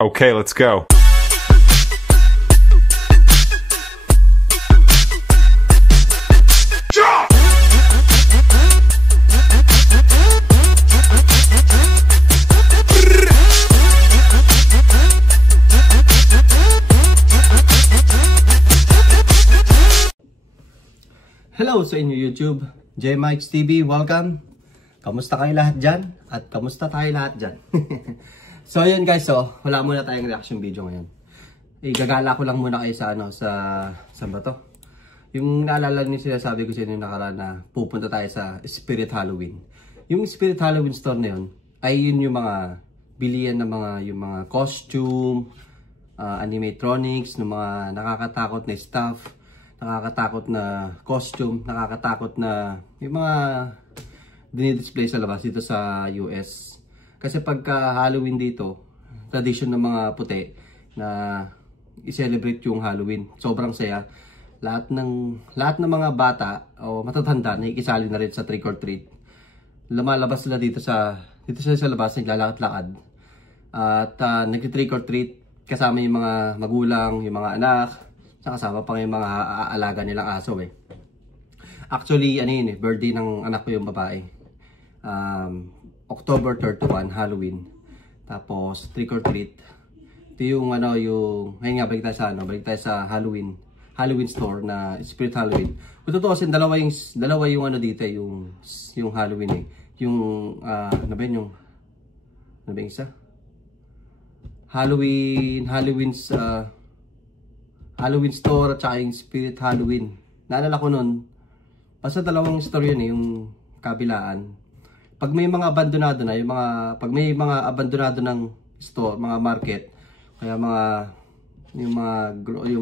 Okay, let's go. Hello sa inyo YouTube, J-Mikes TV, welcome. Kamusta kayo lahat dyan? At kamusta tayo lahat dyan? So ayun guys, wala muna tayong reaction video ngayon. Gagala ko lang muna kayo sa saan ba to? Yung naalala niyo sinasabi ko sa inyo nakaraan na pupunta tayo sa Spirit Halloween. Yung Spirit Halloween store na yun, ay yun yung mga bilihan ng yung mga costume, animatronics, ng mga nakakatakot na stuff, nakakatakot na costume, nakakatakot na yung mga dinidisplay sa labas dito sa US. Kasi pagka Halloween dito, tradition ng mga puti na i-celebrate yung Halloween. Sobrang saya. Lahat ng mga bata o matatanda nakikisali na rin sa trick or treat. Lumalabas sila dito sa labas, naglalakad-lakad. At nag-trick or treat kasama yung mga magulang, yung mga anak, kasama pa yung mga aalaga nilang aso eh. Actually, birthday ng anak ko yung babae. October 31, Halloween. Tapos, trick or treat. Ito yung ngayon nga, balik tayo sa Halloween store na Spirit Halloween. Kung totoo kasi, dalawa yung dito, yung Halloween eh. Yung, ano ba yung isa? Halloween store at saka yung Spirit Halloween. Naalala ko nun, basta dalawang store yun eh, yung kabilaan. Pag may mga abandonado na, pag may mga abandonado ng store, mga market, kaya yung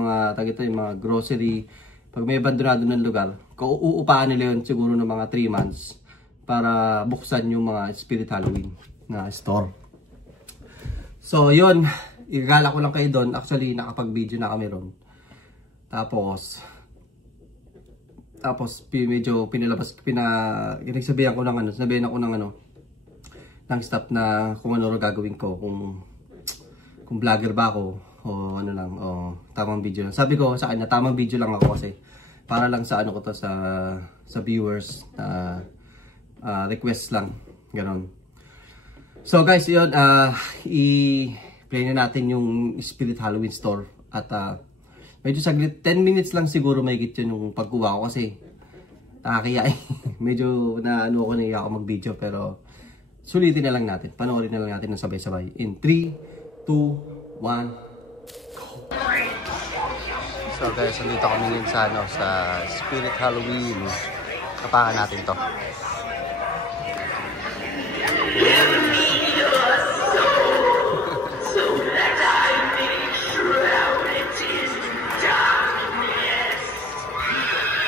mga grocery, pag may abandonado ng lugar, uupahan nila yun siguro ng mga 3 months para buksan yung mga Spirit Halloween na store. So yun, igala ko lang kayo doon. Actually, nakapag-video na kami ron. Tapos medyo pinagsabihan ko ng sabihan ako ng staff na kung ano gagawin ko, kung vlogger ba ako o tamang video lang. Sabi ko sa kanya, tamang video lang ako kasi para lang sa ko to sa viewers, request lang, ganon. So guys, yun, i-play na natin yung Spirit Halloween store at medyo saglit, 10 minutes lang siguro may yun yung pagkuha ko kasi nakakaya eh. Medyo naiya ako mag-video pero sulitin na lang natin. Panoorin na lang natin ng sabay-sabay. In 3, 2, 1, go! So guys, nandito kami ngayon sa Spirit Halloween. Kapakan natin to.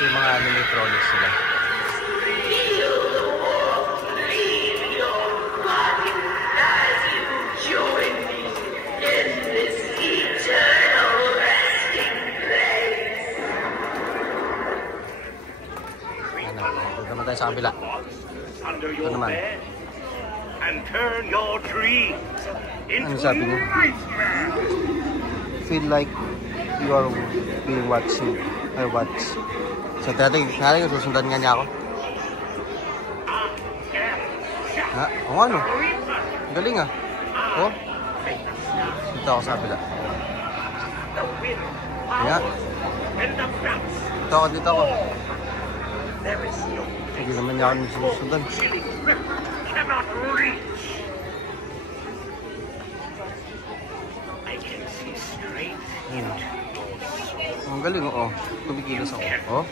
Yung mga animatronics sila. Dito naman tayo sa kabila. Ito naman. Ano sabi niya? Feel like you are being watching. I watch. So dating susundan nga niya ako. Ha? O ano? Galing ah. Oh. Dito ako sa kabila. Kaya. Dito ako. Hindi naman niya ako susundan. Ang galing, kumikilos ako. Oh.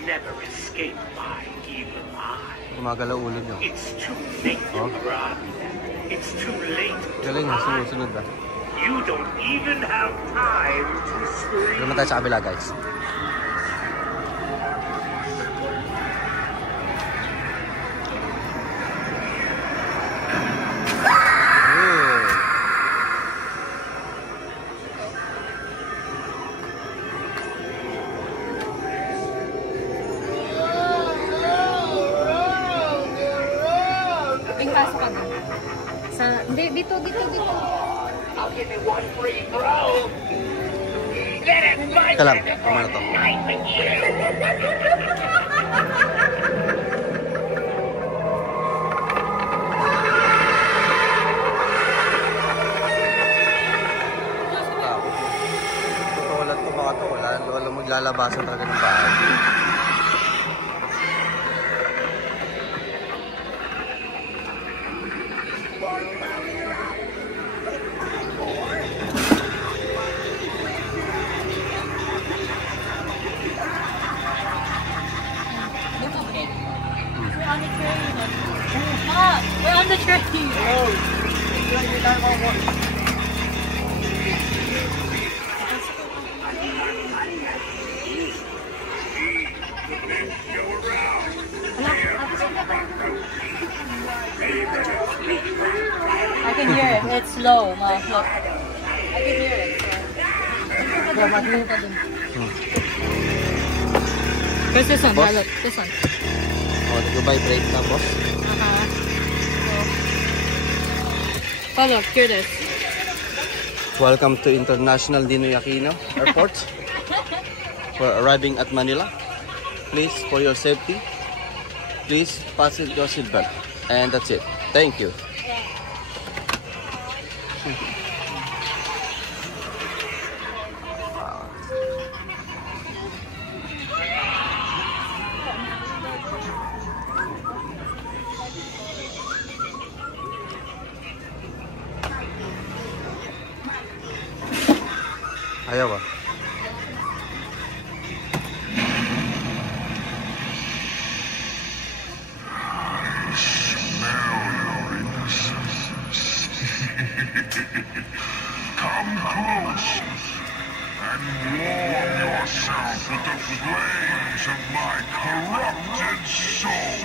Gumagalaw ulo niyo. Oh. Galing, sunod ah. Dito naman tayo sa kabila guys. Pasok ka na. Sa, hindi, dito. Ito lang, tama na to. Tutulan to mga to, wala maglalabasan talaga ng bahay. We're on the train. I can hear it. It's low. No, look. I can hear it. Where's this one? Yeah, look. This one. Oh, nag-vibrate na, boss. Oh, look. Hear this. Welcome to International Ninoy Aquino Airport. We're arriving at Manila. Please, for your safety, please fasten your seatbelt. And that's it. Thank you. Ayaw ba? Come close and warm yourself with the flames of my corrupted soul.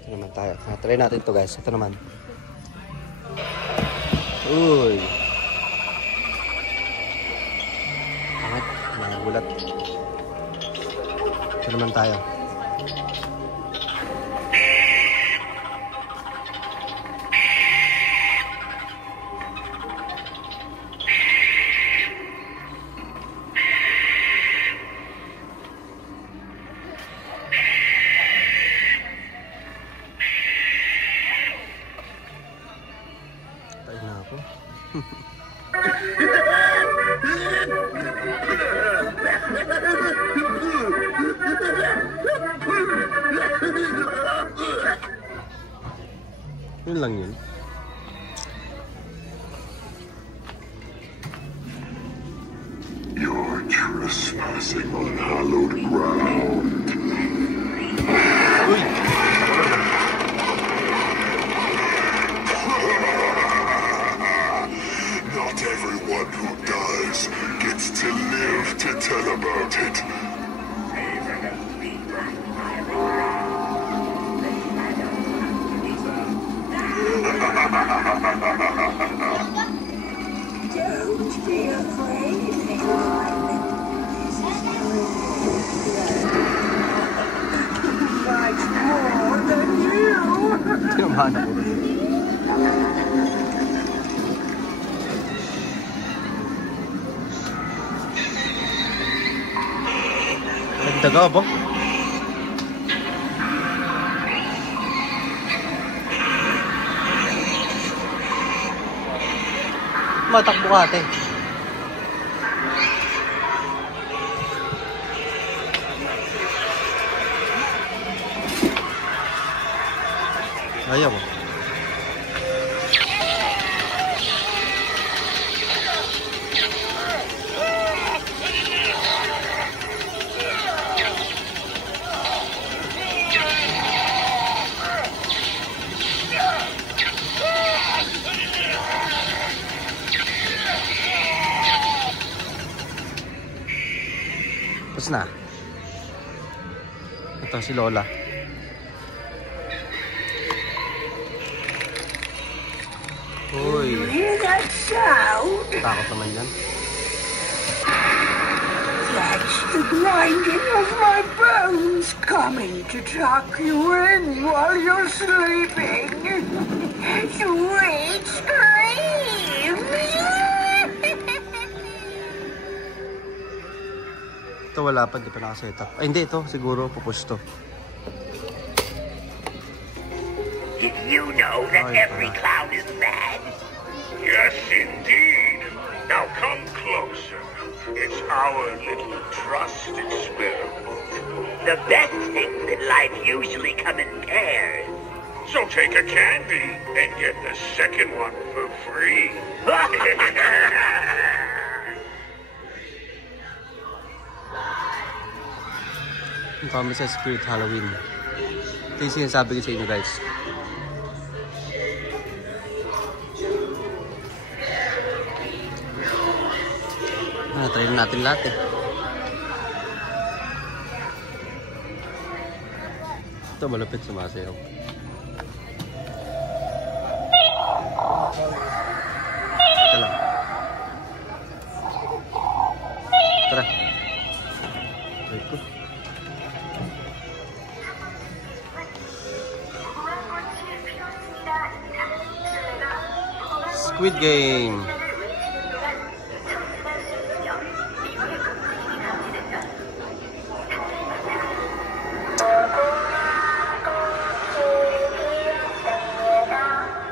Ito naman tayo. Try natin to, guys. Ito naman. Uy. Angat. Nagulat. Ito naman tayo. Tayo na ako. Yun lang yun. You're trespassing on hallowed ground. Uy! Not everyone who does gets to live to tell about it. Don't be afraid. Much more than you. Tinamaan ako. Nagdaga ba? Matakbo ka ate. Ayaw mo. Tapos na. Ito si Lola. Uy. Hear that sound? Takot naman yan. That's the grinding of my bones coming to tuck you in while you're sleeping. Sweet dreams! Ito wala pa, di pa nakaset up. Ay hindi, ito siguro pupush to. Did you know that every clown is mad? Yes, indeed. Now come closer. It's our little trust experiment. The best things in life usually come in pairs. So take a candy and get the second one for free. Ang kami sa Spirit Halloween. Ito yung sinasabi ko sa inyo guys. Try natin lahat eh. Ito malapit sumasayaw. Ito lang. Tara. Try ko. Squid Game.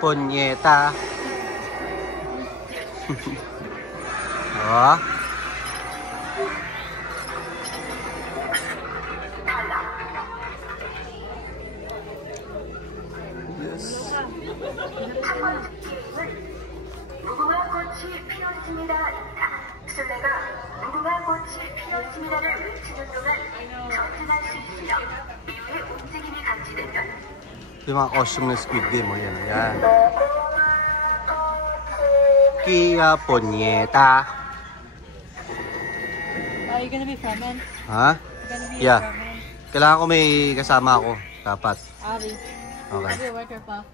Punyeta. Oh. Yes. 무궁화 꽃이 피었습니다입니다. 술래가 무궁화 꽃이 피었습니다를 외치는 동안 전진할 수 있으며 이후에 움직임이 감지되면 Yung mga costume ng Squid Game mo yan. Ayan. Kia Punyeta. Are you gonna be filming? Ha? You're gonna be Yeah. filming? Kailangan ko may kasama ako. Dapat. Abby. Okay. Abby, work your pa.